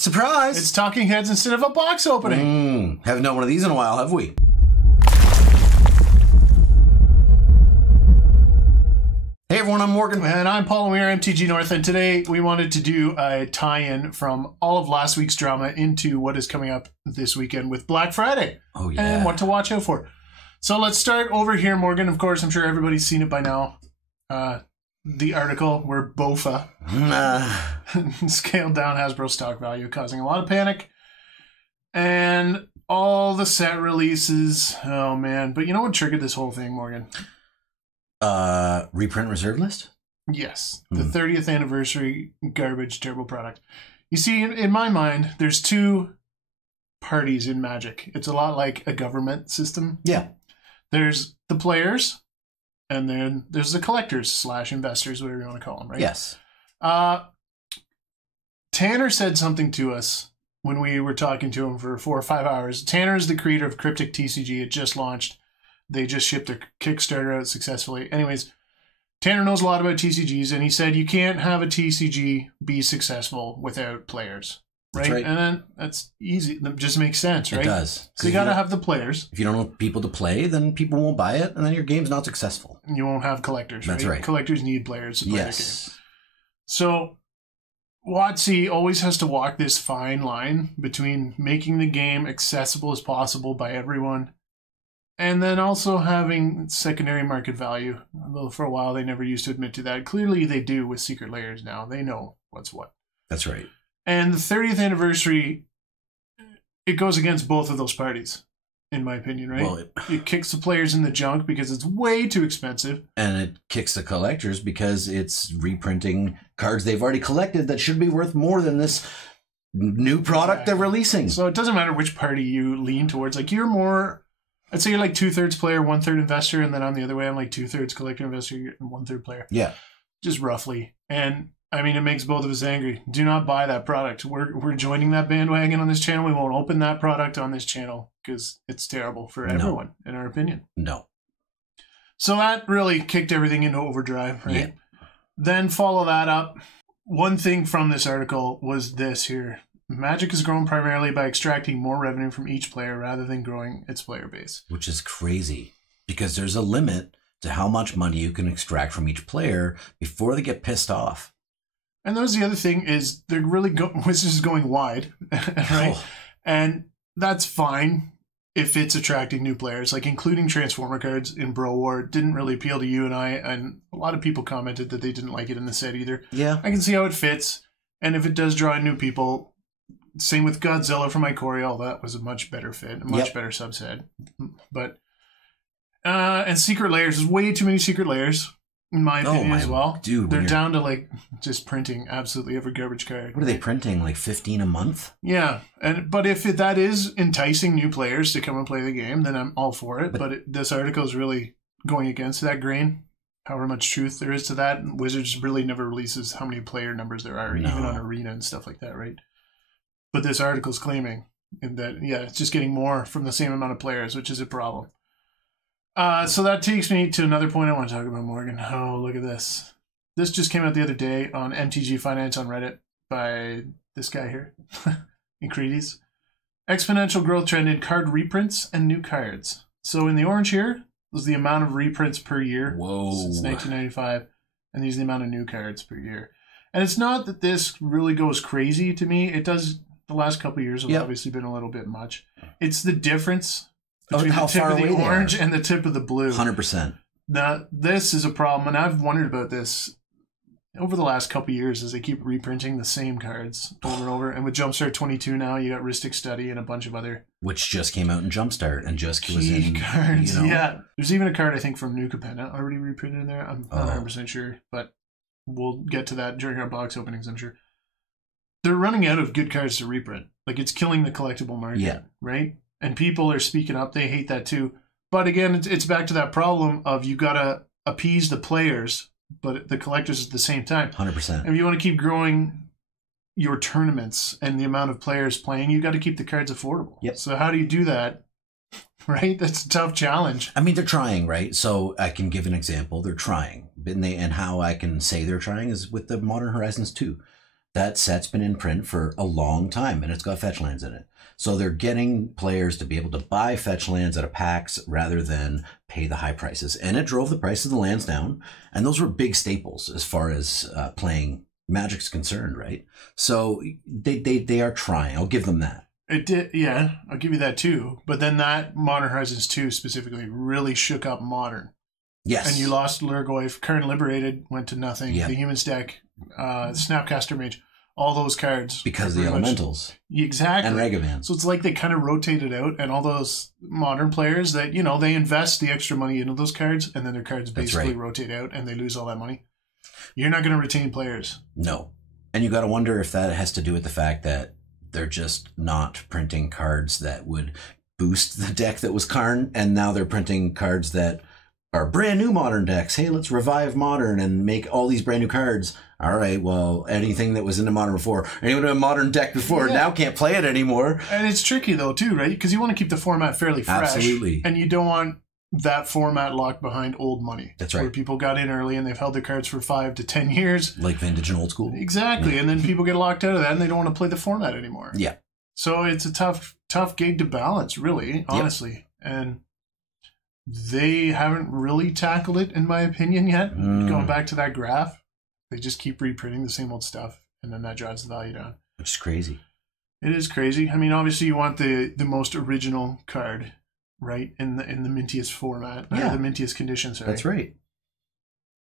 Surprise! It's talking heads instead of a box opening. Haven't done one of these in a while, have we? Hey everyone, I'm Morgan. And I'm Paul. We're MTG North, and today we wanted to do a tie-in from all of last week's drama into what is coming up this weekend with Black Friday. Oh yeah. And what to watch out for. So let's start over here, Morgan. Of course, I'm sure everybody's seen it by now. The article where BOFA scaled down Hasbro stock value, causing a lot of panic. And all the set releases. Oh man. But you know what triggered this whole thing, Morgan? Reprint reserve list? Yes. The 30th anniversary garbage turbo product. You see, in my mind, there's two parties in Magic. It's a lot like a government system. Yeah. There's the players, and then there's the collectors / investors, whatever you want to call them, right? Yes. Tanner said something to us when we were talking to him for 4 or 5 hours. Tanner is the creator of Cryptic TCG. It just launched. They just shipped their Kickstarter out successfully. Anyways, Tanner knows a lot about TCGs, and he said you can't have a TCG be successful without players, right? That's right. And then that's easy. That just makes sense, right? It does. So you got to have the players. If you don't have people to play, then people won't buy it, and then your game's not successful. And you won't have collectors, right? That's right. Collectors need players to play their game. Yes. So WotC always has to walk this fine line between making the game accessible as possible by everyone and then also having secondary market value. Although for a while they never used to admit to that. Clearly they do with Secret Layers now. They know what's what. That's right. And the 30th anniversary, it goes against both of those parties, in my opinion, right? Well, it kicks the players in the junk because it's way too expensive. And it kicks the collectors because it's reprinting cards they've already collected that should be worth more than this new product they're releasing. So it doesn't matter which party you lean towards. Like you're more, I'd say you're like 2/3 player, 1/3 investor, and then on the other way, I'm like 2/3 collector investor and 1/3 player. Yeah. Just roughly. And I mean, it makes both of us angry. Do not buy that product. We're joining that bandwagon on this channel. We won't open that product on this channel because it's terrible for everyone, in our opinion. No. So that really kicked everything into overdrive, right? Yeah. Then follow that up. One thing from this article was this here. Magic has grown primarily by extracting more revenue from each player rather than growing its player base. Which is crazy because there's a limit to how much money you can extract from each player before they get pissed off. And that was the other thing is they're really Wizards is going wide, right? Oh. And that's fine if it's attracting new players, like including Transformer cards in Bro War didn't really appeal to you and I, and a lot of people commented that they didn't like it in the set either. Yeah. I can see how it fits, and if it does draw in new people, same with Godzilla from Icorial, that was a much better fit, a much better subset. But and Secret Layers, there's way too many Secret Layers. In my opinion as well. Dude, they're down to like just printing absolutely every garbage card. What are they printing? Like 15 a month? Yeah. But if that is enticing new players to come and play the game, then I'm all for it. But this article is really going against that grain. However much truth there is to that. Wizards really never releases how many player numbers there are, even on Arena and stuff like that, right? But this article is claiming that, yeah, it's just getting more from the same amount of players, which is a problem. So that takes me to another point I want to talk about, Morgan. Oh, look at this. This just came out the other day on MTG Finance on Reddit by this guy here, Incredes. Exponential growth trend in card reprints and new cards. So in the orange here was the amount of reprints per year since 1995, and these are the amount of new cards per year. And it's not that this really goes crazy to me. It does. The last couple of years have obviously been a little bit much. It's the difference between the tip of the orange and the tip of the blue. 100%. Now, this is a problem, and I've wondered about this over the last couple of years as they keep reprinting the same cards over and over. And with Jumpstart 22 now, you got Ristic Study and a bunch of other... Which just came out in Jumpstart and just was in... cards, yeah. There's even a card, I think, from New Capenna already reprinted in there. I'm not 100% sure, but we'll get to that during our box openings, I'm sure. They're running out of good cards to reprint. Like, it's killing the collectible market, right? And people are speaking up. They hate that too. But again, it's back to that problem of you got to appease the players, but the collectors at the same time. 100%. If you want to keep growing your tournaments and the amount of players playing, you got to keep the cards affordable. Yep. So how do you do that? Right? That's a tough challenge. I mean, they're trying, right? So I can give an example. They're trying. And how I can say they're trying is with the Modern Horizons 2. that set's been in print for a long time, and it's got fetch lands in it. So they're getting players to be able to buy fetch lands at a PAX rather than pay the high prices. And it drove the price of the lands down. And those were big staples as far as playing Magic's concerned, right? So they are trying. I'll give them that. It did, yeah, I'll give you that too. But then that Modern Horizons 2 specifically really shook up Modern. Yes. And you lost Lurgoyf. Current Liberated went to nothing. Yep. The Humans deck, Snapcaster Mage, all those cards. Because the elementals. Exactly. And Ragavan. So it's like they kind of rotated out, and all those modern players that, you know, they invest the extra money into those cards, and then their cards basically rotate out, and they lose all that money. You're not going to retain players. No. And you got to wonder if that has to do with the fact that they're just not printing cards that would boost the deck that was Karn, and now they're printing cards that are brand new Modern decks. Hey, let's revive Modern and make all these brand new cards. All right, well, anything that was in the Modern before, anyone in a Modern deck before now can't play it anymore. And it's tricky though too, right? Because you want to keep the format fairly fresh. Absolutely. And you don't want that format locked behind old money. That's right. Where people got in early and they've held their cards for 5 to 10 years. Like Vintage and Old School. Exactly. And then people get locked out of that and they don't want to play the format anymore. Yeah. So it's a tough gig to balance, really, honestly. Yep. And they haven't really tackled it, in my opinion, yet. Going back to that graph, they just keep reprinting the same old stuff, and then that drives the value down. Which is crazy. It is crazy. I mean, obviously, you want the most original card, right, in the mintiest format, or the mintiest conditions. Sorry. That's right.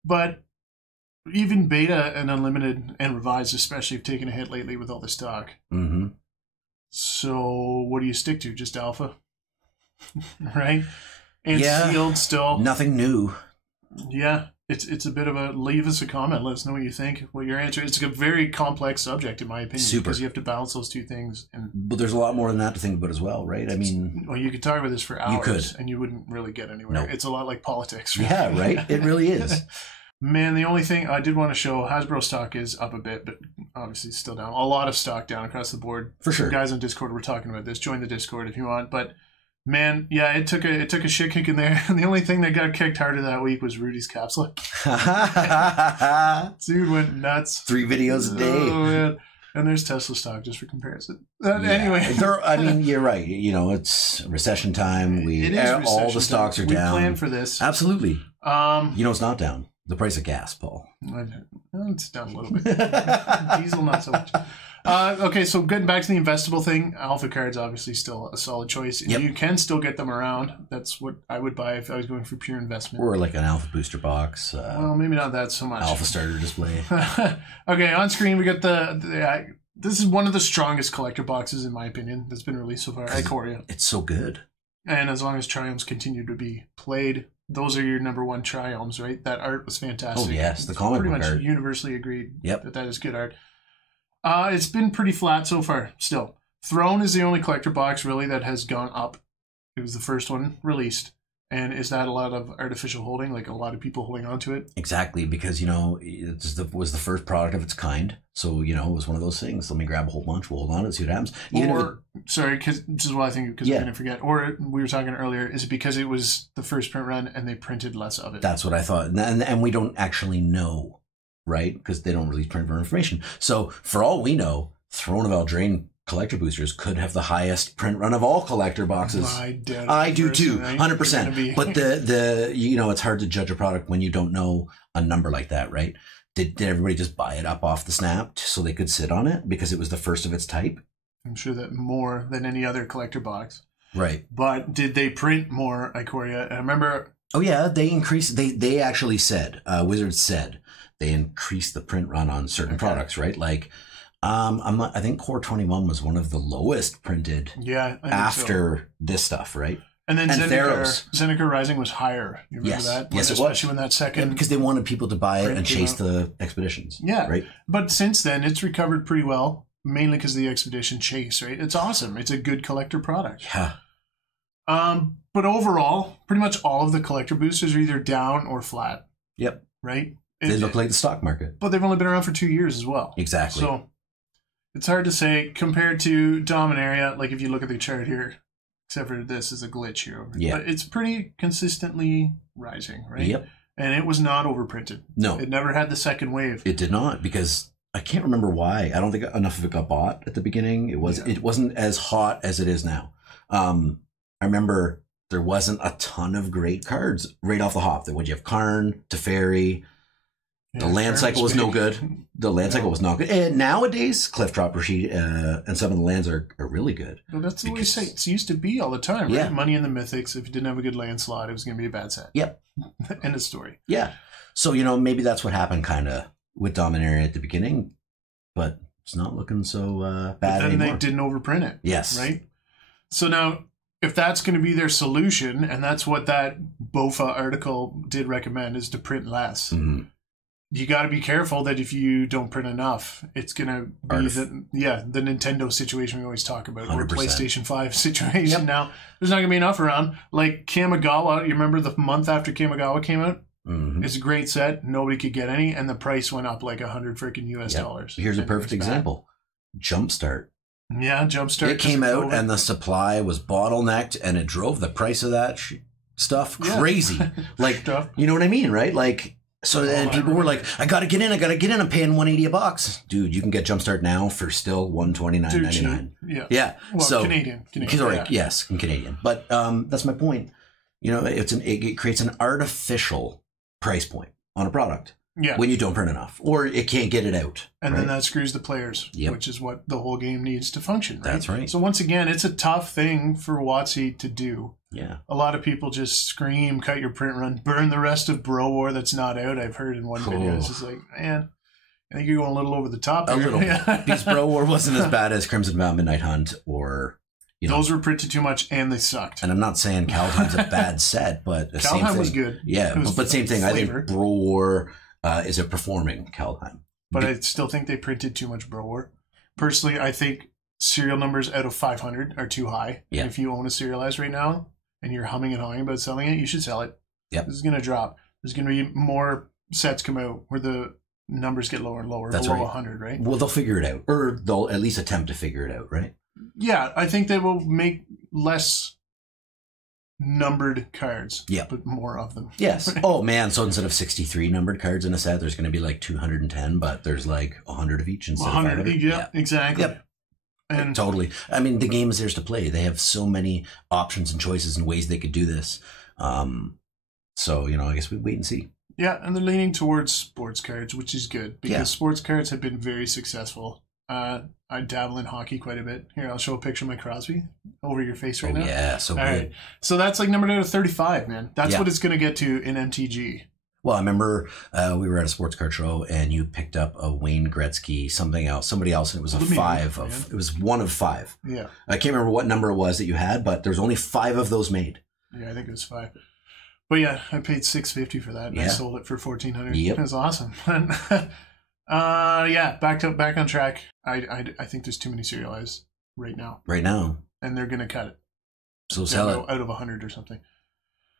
But even beta and unlimited and revised, especially, have taken a hit lately with all the stock. Mm-hmm. So what do you stick to? Just alpha, right? And sealed still. Nothing new. Yeah, it's a bit of a, leave us a comment. Let us know what you think, what your answer is. It's a very complex subject, in my opinion. Super. Because you have to balance those two things. But there's a lot more than that to think about as well, right? I mean... Well, you could talk about this for hours. You could. And you wouldn't really get anywhere. No. It's a lot like politics. Right? Yeah, right? It really is. Man, the only thing I did want to show, Hasbro stock is up a bit, but obviously it's still down. A lot of stock down across the board. For sure. Some guys on Discord were talking about this. Join the Discord if you want. But man, yeah, it took a shit kick in there. And the only thing that got kicked harder that week was Rudy's capsule. Dude went nuts. 3 videos a day. Oh, man. And there's Tesla stock, just for comparison. Anyway. I mean, you're right. You know, it's recession time. All the stocks are down. We planned for this. Absolutely. You know it's not down. The price of gas, Paul. It's down a little bit. Diesel, not so much. Okay, so getting back to the investable thing, alpha cards obviously still a solid choice. Yep. You can still get them around. That's what I would buy if I was going for pure investment. Or like an alpha booster box. Well, maybe not that so much. Alpha starter display. Okay, on screen we got this is one of the strongest collector boxes, in my opinion, that's been released so far. Ikoria. It's so good. And as long as Triumphs continue to be played, those are your number one Triumphs, right? That art was fantastic. Oh, yes. The comic book art. Pretty much universally agreed that is good art. It's been pretty flat so far, still. Throne is the only collector box, really, that has gone up. It was the first one released. And is that a lot of artificial holding, like a lot of people holding on to it? Exactly, because, you know, it was the first product of its kind. So, you know, it was one of those things. Let me grab a whole bunch, we'll hold on to it, see what happens. Sorry, because this is what I think, because I'm going to forget. Or we were talking earlier, is it because it was the first print run and they printed less of it? That's what I thought. And we don't actually know, right? Because they don't release print run information. So, for all we know, Throne of Eldraine collector boosters could have the highest print run of all collector boxes. I do too, 100%. But the you know, it's hard to judge a product when you don't know a number like that, right? Did everybody just buy it up off the snap so they could sit on it because it was the first of its type? I'm sure that more than any other collector box. Right. But did they print more Ikoria? I remember... Oh yeah, they increased, they actually said, Wizards said, they increased the print run on certain products, right? Like... I think Core 21 was one of the lowest printed after this stuff, right? And then Zendikar Rising was higher. You remember that? Yes, it was. Especially when that second... because they wanted people to buy it and chase the expeditions. Yeah. Right? But since then, it's recovered pretty well, mainly because of the expedition chase, right? It's awesome. It's a good collector product. Yeah. But overall, pretty much all of the collector boosters are either down or flat. Yep. Right? They look like the stock market. But they've only been around for 2 years as well. Exactly. So... it's hard to say compared to Dominaria, like if you look at the chart here, except for this is a glitch here. Yeah. But it's pretty consistently rising, right? Yep. And it was not overprinted. No. It never had the second wave. It did not, because I can't remember why. I don't think enough of it got bought at the beginning. It wasn't as hot as it is now. I remember there wasn't a ton of great cards right off the hop. That when you have Karn, Teferi, the land cycle was no good. The land cycle was not good. And nowadays, Cliff Drop Rashid and some of the lands are really good. Well, that's the way it used to be all the time, right? Yeah. Money in the Mythics. If you didn't have a good land slot, it was going to be a bad set. Yep. End of story. Yeah. So, maybe that's what happened kind of with Dominaria at the beginning, but it's not looking so bad anymore. They didn't overprint it. Yes. Right? So now, if that's going to be their solution, and that's what that BOFA article did recommend, is to print less. Mm-hmm. You got to be careful that if you don't print enough, it's going to be the Nintendo situation we always talk about, 100%. or PlayStation 5 situation. Yep. Now, there's not going to be enough around. Like Kamigawa, you remember the month after Kamigawa came out? Mm-hmm. It's a great set. Nobody could get any, and the price went up like $100 freaking US dollars. Here's a perfect example. Jumpstart. Yeah, Jumpstart. It came out and the supply was bottlenecked, and it drove the price of that stuff crazy. Like, you know what I mean, right? Like, so then people were like, I gotta get in. I'm paying $180. Dude, you can get Jumpstart now for still $129.99. Yeah. Well, so Canadian. Sorry, yes, Canadian. But that's my point. It creates an artificial price point on a product. Yeah. When you don't print enough, or it can't get it out. And then that screws the players, which is what the whole game needs to function, right? That's right. So once again, it's a tough thing for WotC to do. Yeah. A lot of people just scream, cut your print run, burn the rest of Bro War that's not out. I've heard in one video. It's just like, man, I think you're going a little over the top here. A little bit. Because Bro War wasn't as bad as Crimson Vow, Midnight Hunt, or... those were printed too much, and they sucked. And I'm not saying Kaldheim's a bad set, but the same Kaldheim thing. was good. Yeah, but same thing. Flavor. I think Bro War is a performing Kaldheim. But I still think they printed too much Bro War. Personally, I think serial numbers out of 500 are too high. Yeah. And if you own a serialized right now, and you're humming and hawing about selling it, you should sell it. Yep. This is going to drop. There's going to be more sets come out where the numbers get lower and lower, That's below right. 100, right? Well, they'll figure it out. Or they'll at least attempt to figure it out, right? Yeah, I think they will make less numbered cards. Yeah. But more of them. Yes. Oh, man. So instead of 63 numbered cards in a set, there's going to be like 210, but there's like 100 of each instead of 500. Yeah, exactly. Yep. And totally. I mean, the game is theirs to play. They have so many options and choices and ways they could do this. So, I guess we wait and see. Yeah, and they're leaning towards sports cards, which is good because sports cards have been very successful. I dabble in hockey quite a bit. Here, I'll show a picture of my Crosby over your face right now. Yeah, so good. Right. So that's like number 35, man. That's what it's going to get to in MTG. Well, I remember we were at a sports card show and you picked up a Wayne Gretzky, somebody else, and it was it was one of 5. Yeah. I can't remember what number it was that you had, but there's only 5 of those made. Yeah, I think it was 5. But yeah, I paid $650 for that and I sold it for $1,400. Yep. It was awesome. Back on track. I think there's too many serialized right now. Right now. And they're going to cut it. So sell it. Out of 100 or something.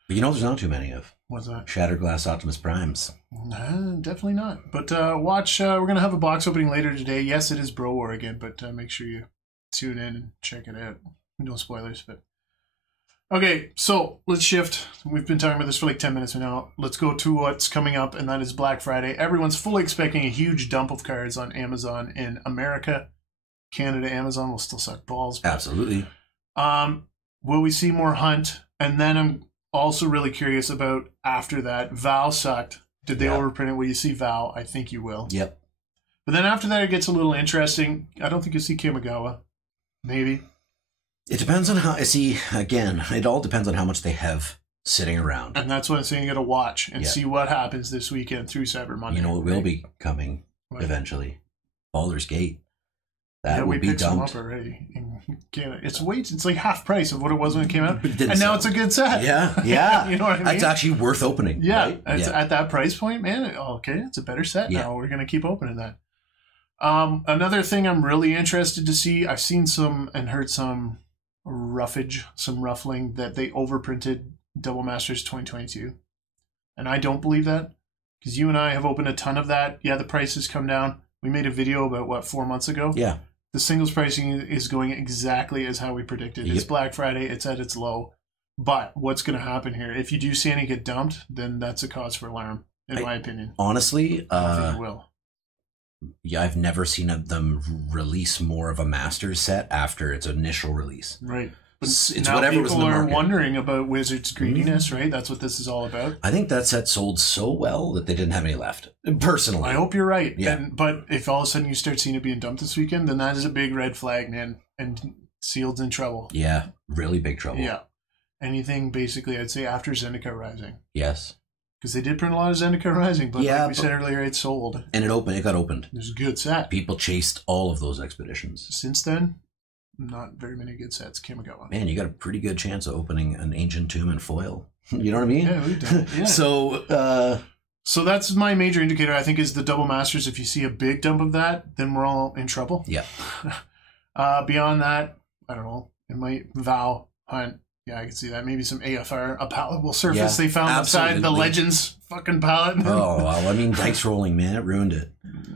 But there's not too many of. What's that? Shattered Glass Optimus Primes. Definitely not. But watch, we're going to have a box opening later today. Yes, it is Bro War again, but make sure you tune in and check it out. No spoilers, but... Okay, so let's shift. We've been talking about this for like 10 minutes now. Let's go to what's coming up, and that is Black Friday. Everyone's fully expecting a huge dump of cards on Amazon in America. Canada, Amazon will still suck balls. Absolutely. Will we see more Hunt? And then I'm also really curious about after that. Val sucked. Did they overprint it? Will you see Val? I think you will. Yep. But then after that, it gets a little interesting. I don't think you'll see Kamigawa. Maybe. It depends on it all depends on how much they have sitting around. And that's what I'm saying. You got to watch and see what happens this weekend through Cyber Monday. You know what will be coming eventually? Baldur's Gate. That would be dumped. Some up already in Canada. It's like half price of what it was when it came out. And now it's a good set. Yeah. You know what I mean? It's actually worth opening. Yeah. Right? At that price point, man, okay, it's a better set now. We're going to keep opening that. Another thing I'm really interested to see, I've seen some and heard some ruffling that they overprinted Double Masters 2022. And I don't believe that because you and I have opened a ton of that. Yeah, the prices come down. We made a video about 4 months ago? Yeah. The singles pricing is going exactly as how we predicted. It's Black Friday. It's at its low. But what's going to happen here? If you do see any get dumped, then that's a cause for alarm, in my opinion. Honestly, I think it will. Yeah, I've never seen them release more of a Masters set after its initial release. Right. But It's now whatever was in the people are market. wondering about Wizards' greediness, right? That's what this is all about. I think that set sold so well that they didn't have any left. Personally. I hope you're right. Yeah. But if all of a sudden you start seeing it being dumped this weekend, then that is a big red flag, man. And Sealed's in trouble. Yeah, really big trouble. Yeah. Anything, basically, I'd say after Zendikar Rising. Yes. Because they did print a lot of Zendikar Rising, but like we said earlier, it sold. And it got opened. It was a good set. People chased all of those expeditions. Since then, not very many good sets came and go. Man, you got a pretty good chance of opening an Ancient Tomb in foil. You know what I mean? Yeah, we've done it. Yeah. So that's my major indicator, I think, is the double masters. If you see a big dump of that, then we're all in trouble. Yeah. Beyond that, I don't know. It might Vow, Hunt. Yeah, I can see that. Maybe some AFR, a palatable surface they found outside the Legends fucking palette. Oh, well, I mean, dice rolling, man. It ruined it.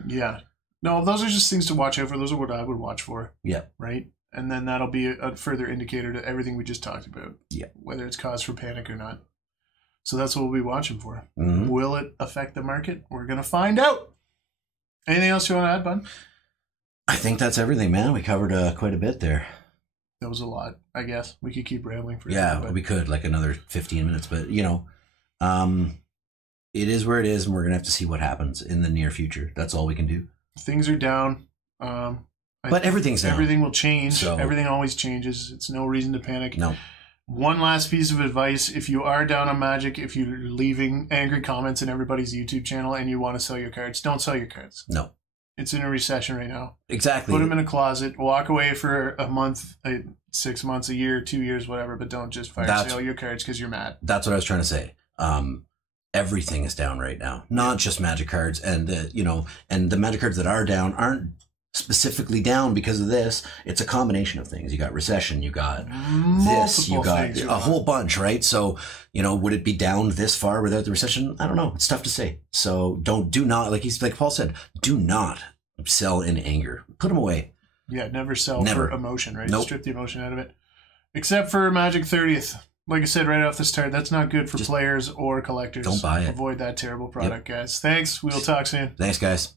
Yeah. No, those are just things to watch out for. Those are what I would watch for. Yeah. Right? And then that'll be a further indicator to everything we just talked about. Yeah. Whether it's cause for panic or not. So that's what we'll be watching for. Mm-hmm. Will it affect the market? We're going to find out. Anything else you want to add, Bud? I think that's everything, man. We covered quite a bit there. That was a lot, I guess. We could keep rambling for we could, like another 15 minutes. But, you know, it is where it is, and we're going to have to see what happens in the near future. That's all we can do. Things are down. But everything's down. Everything will change. So, everything always changes. It's no reason to panic. No. One last piece of advice. If you are down on Magic, if you're leaving angry comments in everybody's YouTube channel and you want to sell your cards, don't sell your cards. No. It's in a recession right now. Exactly. Put them in a closet. Walk away for a month, 6 months, a year, 2 years, whatever. But don't just fire sale your cards because you're mad. That's what I was trying to say. Everything is down right now. Not just Magic cards, and and the Magic cards that are down aren't specifically down because of this. It's a combination of things. You got recession. You got this. You got a whole bunch, right? So would it be down this far without the recession? I don't know. It's tough to say. So do not like Paul said. Do not sell in anger. Put them away. Yeah, never sell for emotion, right? Nope. Strip the emotion out of it. Except for Magic 30th. Like I said right off the start, that's not good for players or collectors. Don't buy it. Avoid that terrible product, guys. Thanks. We'll talk soon. Thanks, guys.